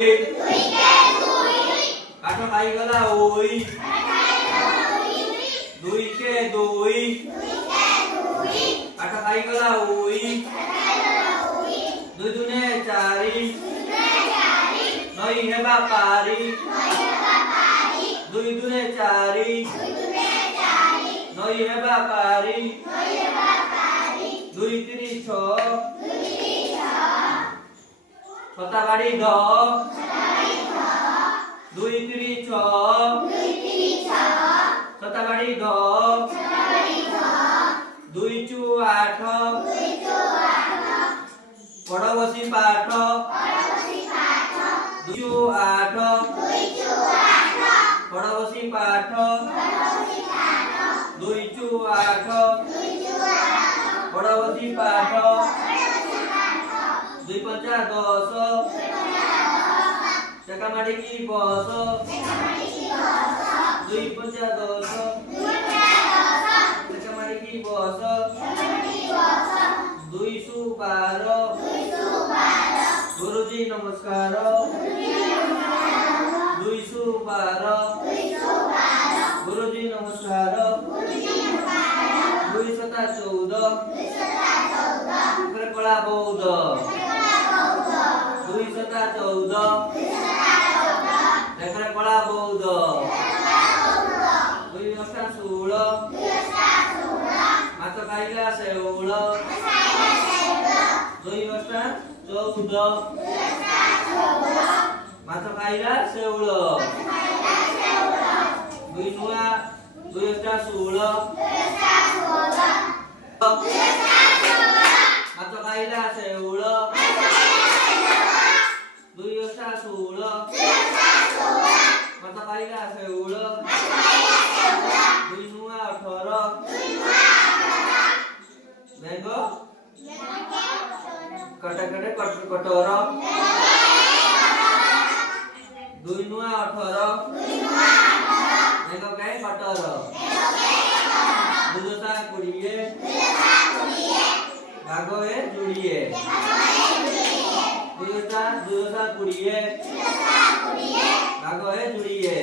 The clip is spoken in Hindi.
काठ खाई गला ओई दुई के दुई काठ खाई गला ओई दुई दुने चारी नई हेबा पारी दुई दुने चारी नई हेबा पारी दुई तीनी छ छता बाड़ी ध दुई तीनी छ छता बाड़ी ध दुई चु आठ पड़ बसी पाठ दुई आठ पड़ बसी पाठ दुई चु आठ पड़ बसी पाठ दुई पंचा 10 चका माड़ी की बस दुई पंचा 10 चका माड़ी की बस दुई सु 12 गुरुजी नमस्कार दुई सु 12 गुरुजी नमस्कार दुई सता 14 कला बौद्ध दुई सता 14 कला बौद्ध दुई अष्टा 16 मात खाइला शेउल दुई अष्टा 14 मात खाइला शेउल दुई नुआ दुई अष्टा 16 मात खाइला शेउल दुई अष्टा 16 मात खाइला शेउल दुई नुआ 18 बेंगो कटकटे कटोर दुई नुआ 18 बेंगो के कटर दुदसा 20 भागो ए जुड़िए दुदसा 20 भागो ए जुड़िए